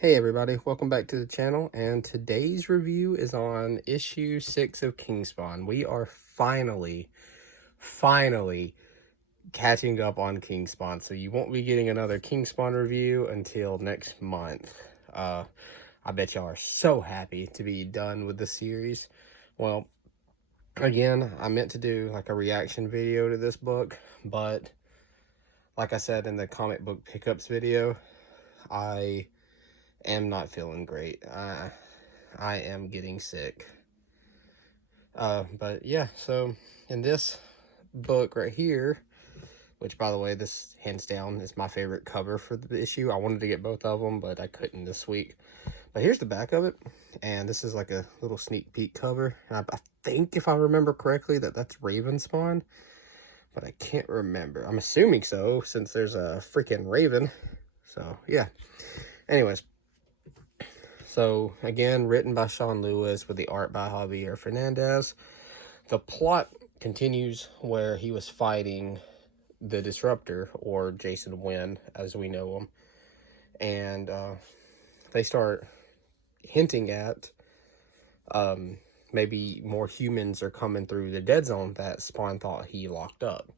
Hey everybody, welcome back to the channel, and today's review is on issue 6 of Kingspawn. We are finally catching up on Kingspawn, so you won't be getting another Kingspawn review until next month. I bet y'all are so happy to be done with the series. Well, again, I meant to do like a reaction video to this book, but like I said in the comic book pickups video, I am not feeling great. I am getting sick. But yeah, so in this book right here, which by the way, this hands down is my favorite cover for the issue. I wanted to get both of them, but I couldn't this week. But here's the back of it, and this is like a little sneak peek cover. And I think, if I remember correctly, that's Ravenspawn, but I can't remember. I'm assuming so, since there's a freaking raven. So yeah. Anyways, so again, written by Sean Lewis with the art by Javier Fernandez. The plot continues where he was fighting the Disruptor, or Jason Wynn as we know him, and they start hinting at maybe more humans are coming through the dead zone that Spawn thought he locked up.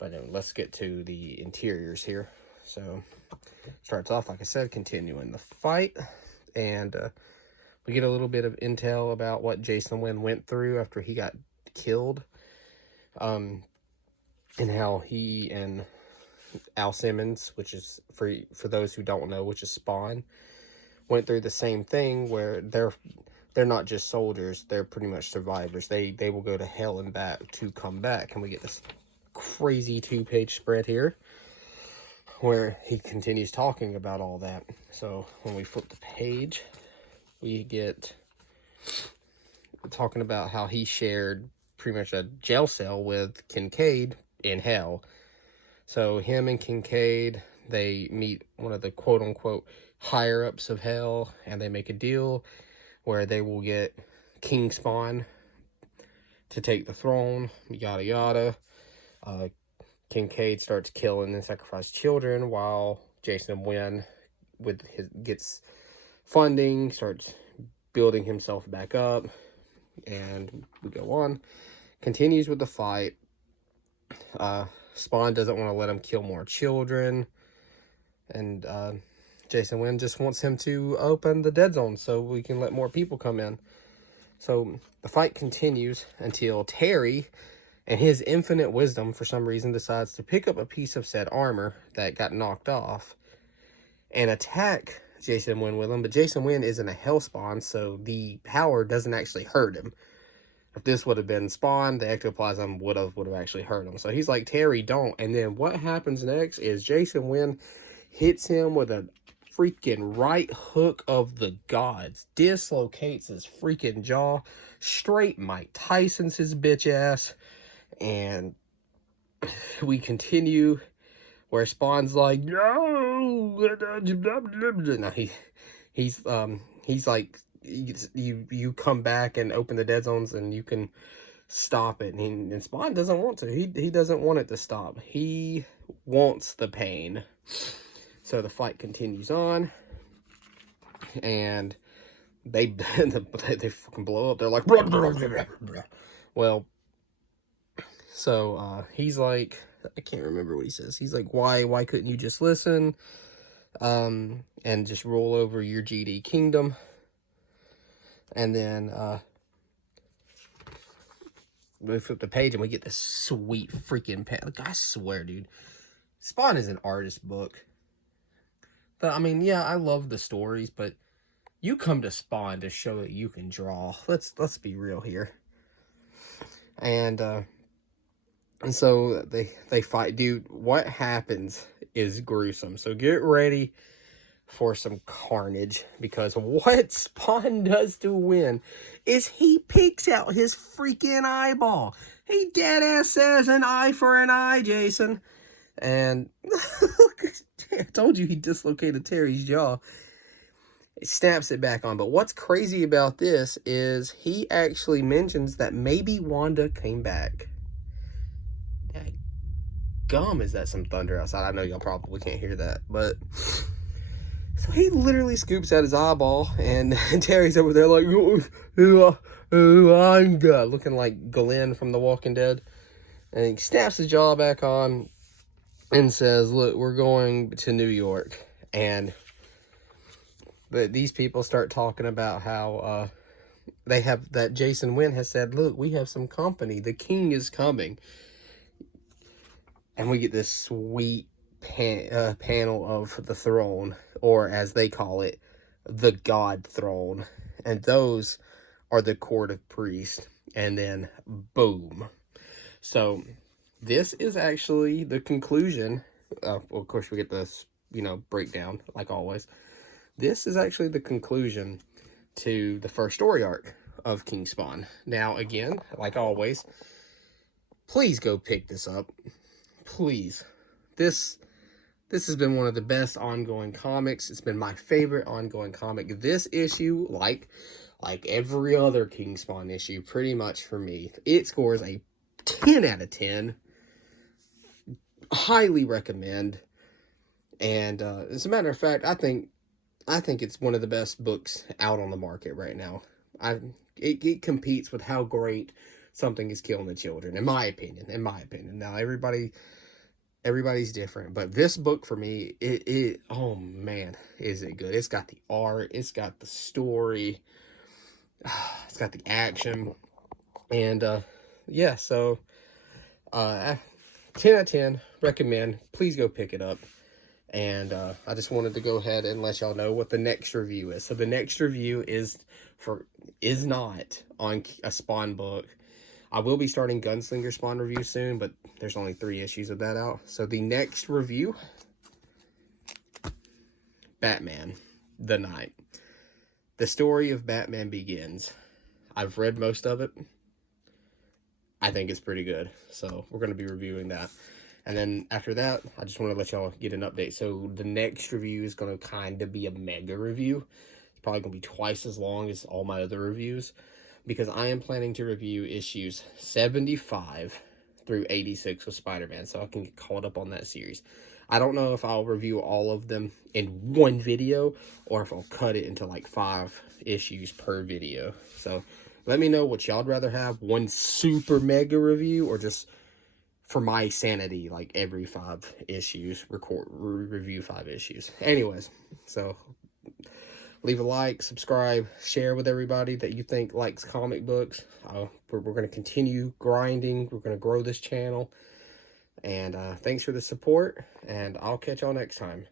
But let's get to the interiors here. So starts off, like I said, continuing the fight, and we get a little bit of intel about what Jason Wynn went through after he got killed, and how he and Al Simmons, which is, for those who don't know, which is Spawn, went through the same thing where they're not just soldiers, they're pretty much survivors. They will go to hell and back to come back. And we get this crazy 2-page spread here where he continues talking about all that. So when we flip the page, we get talking about how he shared pretty much a jail cell with Kincaid in hell. So him and Kincaid, they meet one of the quote-unquote higher-ups of hell, and they make a deal where they will get King Spawn to take the throne, yada yada. Kincaid starts killing and sacrificing children, while Jason Wynn gets funding, starts building himself back up, and we go on. Continues with the fight. Spawn doesn't want to let him kill more children, and Jason Wynn just wants him to open the dead zone so we can let more people come in. So the fight continues until Terry, and his infinite wisdom, for some reason, decides to pick up a piece of said armor that got knocked off and attack Jason Wynn with him. But Jason Wynn isn't a Hellspawn, so the power doesn't actually hurt him. If this would have been Spawn, the ectoplasm would have actually hurt him. So he's like, Terry, don't. And then what happens next is Jason Wynn hits him with a freaking right hook of the gods. Dislocates his freaking jaw. Straight Mike Tyson's his bitch ass. And we continue where Spawn's like, no. No, he's like, you come back and open the dead zones and you can stop it. And Spawn doesn't want to. He doesn't want it to stop. He wants the pain. So the fight continues on, and they fucking blow up. They're like, blah, blah, blah, blah, blah. Well, so he's like, I can't remember what he says. He's like, why couldn't you just listen and just roll over your GD kingdom? And then we flip the page and we get this sweet freaking pen. Like, I swear, dude, Spawn is an artist book. I mean, yeah, I love the stories, but you come to Spawn to show that you can draw. Let's be real here. And so they fight. Dude, what happens is gruesome. So get ready for some carnage, because what Spawn does to Wynn is he picks out his freaking eyeball. He dead ass says, an eye for an eye, Jason. And I told you he dislocated Terry's jaw. He snaps it back on. But what's crazy about this is he actually mentions that maybe Wanda came back. Gum, is that some thunder outside? I know y'all probably can't hear that, but So he literally scoops out his eyeball, and Terry's over there like, I'm good, looking like Glenn from The Walking Dead. And he snaps his jaw back on and says, look, we're going to New York. And these people start talking about how they have, that Jason Wynn has said, look, we have some company. The king is coming. And we get this sweet panel of the throne, or as they call it, the God throne. And those are the court of priests. And then, boom. So, this is actually the conclusion. Well, of course, we get this, breakdown, like always. This is actually the conclusion to the first story arc of King Spawn. Now, again, like always, please go pick this up. Please. This has been one of the best ongoing comics. It's been my favorite ongoing comic. This issue, like every other King Spawn issue, pretty much for me, it scores a 10 out of 10. Highly recommend. And as a matter of fact, I think it's one of the best books out on the market right now. It competes with how great Something Is Killing the Children, in my opinion. Now, everybody's different, but this book for me, it oh man, is it good. It's got the art, it's got the story, it's got the action, and yeah, so 10 out of 10, recommend. Please go pick it up. And I just wanted to go ahead and let y'all know what the next review is. So the next review is not on a Spawn book. I will be starting Gunslinger Spawn review soon, but there's only 3 issues of that out. So the next review, Batman, The Night. The story of Batman Begins. I've read most of it. I think it's pretty good. So we're going to be reviewing that. And then after that, I just want to let y'all get an update. So the next review is going to kind of be a mega review. It's probably going to be twice as long as all my other reviews, because I am planning to review issues 75 through 86 with Spider-Man, so I can get caught up on that series. I don't know if I'll review all of them in one video, or if I'll cut it into like 5 issues per video. So let me know what y'all'd rather have, one super mega review, or just for my sanity, like every 5 issues, review 5 issues. Anyways, so leave a like, subscribe, share with everybody that you think likes comic books. We're going to continue grinding. We're going to grow this channel. And thanks for the support, and I'll catch y'all next time.